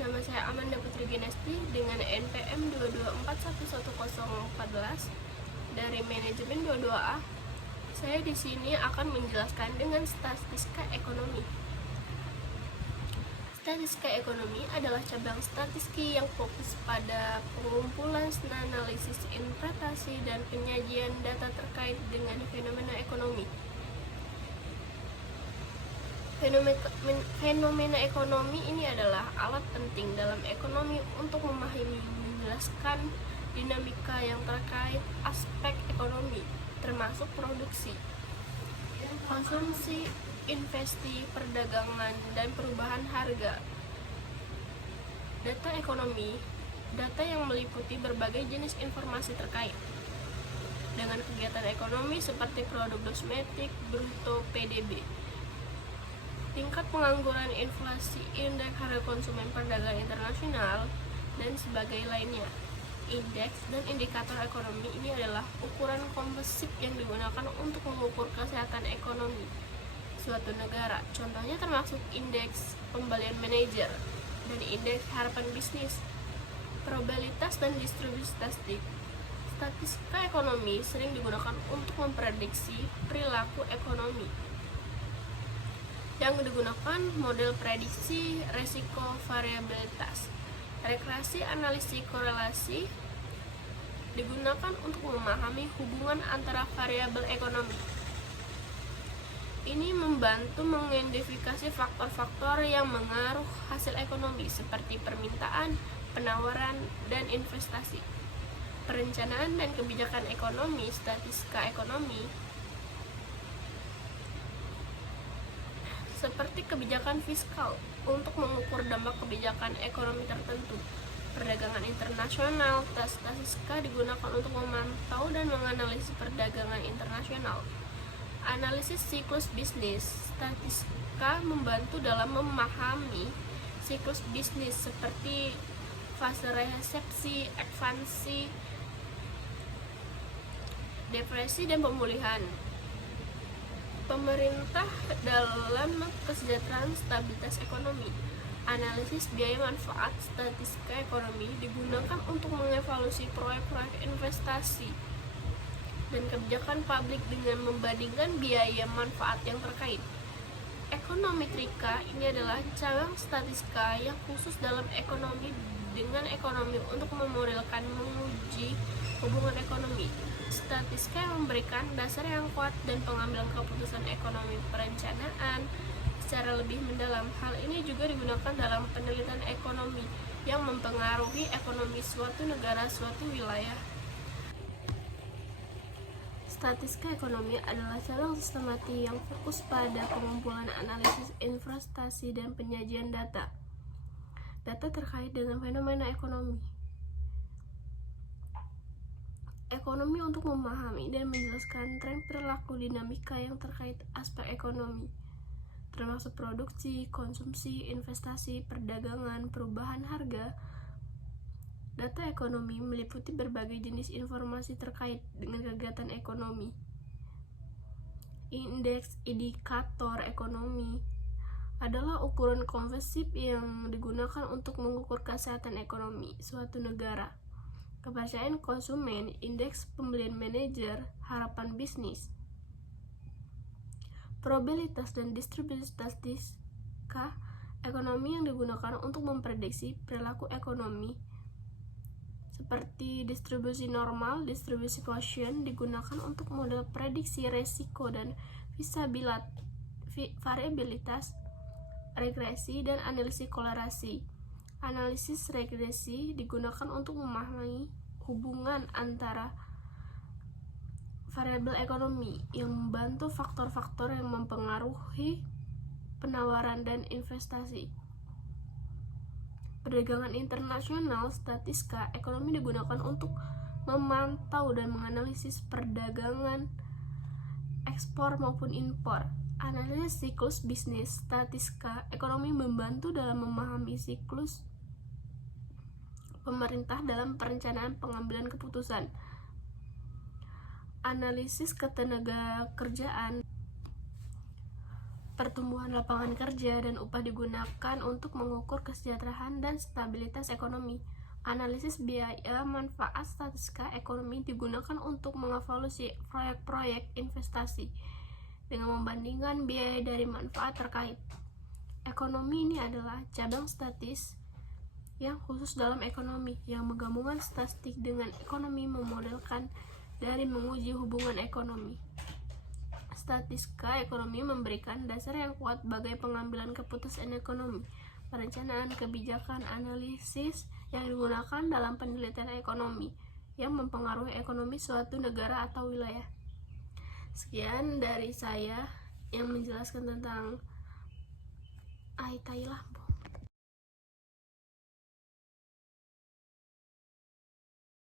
Nama saya Amanda Putri Ginesti dengan NPM 224111014 dari manajemen 22A. Saya di sini akan menjelaskan dengan statistika ekonomi. Statistika ekonomi adalah cabang statistik yang fokus pada pengumpulan, analisis, interpretasi, dan penyajian data terkait dengan fenomena ekonomi. Fenomena ekonomi ini adalah alat penting dalam ekonomi untuk memahami dan menjelaskan dinamika yang terkait aspek ekonomi, termasuk produksi, konsumsi, investasi, perdagangan, dan perubahan harga. Data ekonomi, data yang meliputi berbagai jenis informasi terkait dengan kegiatan ekonomi seperti produk domestik bruto (PDB), tingkat pengangguran, inflasi, indeks harga konsumen, perdagangan internasional, dan sebagainya lainnya. Indeks dan indikator ekonomi ini adalah ukuran komposisi yang digunakan untuk mengukur kesehatan ekonomi suatu negara. Contohnya termasuk indeks pembelian manajer dan indeks harapan bisnis. Probabilitas dan distribusi statistik. Statistika ekonomi sering digunakan untuk memprediksi perilaku ekonomi. Yang digunakan model prediksi resiko variabilitas. Regresi analisis korelasi digunakan untuk memahami hubungan antara variabel ekonomi. Ini membantu mengidentifikasi faktor-faktor yang mengaruh hasil ekonomi seperti permintaan, penawaran, dan investasi. Perencanaan dan kebijakan ekonomi. Statistika ekonomi seperti kebijakan fiskal untuk mengukur dampak kebijakan ekonomi tertentu. Perdagangan internasional. Statistika digunakan untuk memantau dan menganalisis perdagangan internasional. Analisis siklus bisnis. Statistika membantu dalam memahami siklus bisnis seperti fase resepsi, ekspansi, depresi, dan pemulihan. Pemerintah dalam kesejahteraan stabilitas ekonomi. Analisis biaya manfaat. Statistika ekonomi digunakan untuk mengevaluasi proyek-proyek investasi dan kebijakan publik dengan membandingkan biaya manfaat yang terkait. Ekonometrika ini adalah cabang statistika yang khusus dalam ekonomi dengan ekonomi untuk memodelkan menguji hubungan ekonomi. Statistika yang memberikan dasar yang kuat dan pengambilan keputusan ekonomi perencanaan secara lebih mendalam. Hal ini juga digunakan dalam penelitian ekonomi yang mempengaruhi ekonomi suatu negara, suatu wilayah. Statistika ekonomi adalah cabang sistematik yang fokus pada pengumpulan, analisis, investasi, dan penyajian data terkait dengan fenomena ekonomi. Ekonomi untuk memahami dan menjelaskan tren perilaku dinamika yang terkait aspek ekonomi, termasuk produksi, konsumsi, investasi, perdagangan, perubahan harga. Data ekonomi meliputi berbagai jenis informasi terkait dengan kegiatan ekonomi. Indeks indikator ekonomi adalah ukuran komposisi yang digunakan untuk mengukur kesehatan ekonomi suatu negara. Kepercayaan konsumen. Indeks pembelian manajer, harapan bisnis. Probabilitas dan distribusi statistika ekonomi yang digunakan untuk memprediksi perilaku ekonomi seperti distribusi normal. Distribusi Gaussian digunakan untuk model prediksi resiko dan variabilitas. Regresi dan analisis korelasi. Analisis regresi digunakan untuk memahami hubungan antara variabel ekonomi yang membantu faktor-faktor yang mempengaruhi penawaran dan investasi. Perdagangan internasional. Statistika ekonomi digunakan untuk memantau dan menganalisis perdagangan ekspor maupun impor. Analisis siklus bisnis. Statistika ekonomi membantu dalam memahami siklus pemerintah dalam perencanaan pengambilan keputusan. Analisis ketenagakerjaan. pertumbuhan lapangan kerja dan upah digunakan untuk mengukur kesejahteraan dan stabilitas ekonomi. Analisis biaya manfaat statistika ekonomi digunakan untuk mengevaluasi proyek-proyek investasi dengan membandingkan biaya dari manfaat terkait. Ekonomi ini adalah cabang statis yang khusus dalam ekonomi yang menggabungkan statistik dengan ekonomi memodelkan dari menguji hubungan ekonomi. Statistika ekonomi memberikan dasar yang kuat bagi pengambilan keputusan ekonomi, perencanaan kebijakan, analisis yang digunakan dalam penelitian ekonomi yang mempengaruhi ekonomi suatu negara atau wilayah. Sekian dari saya yang menjelaskan tentang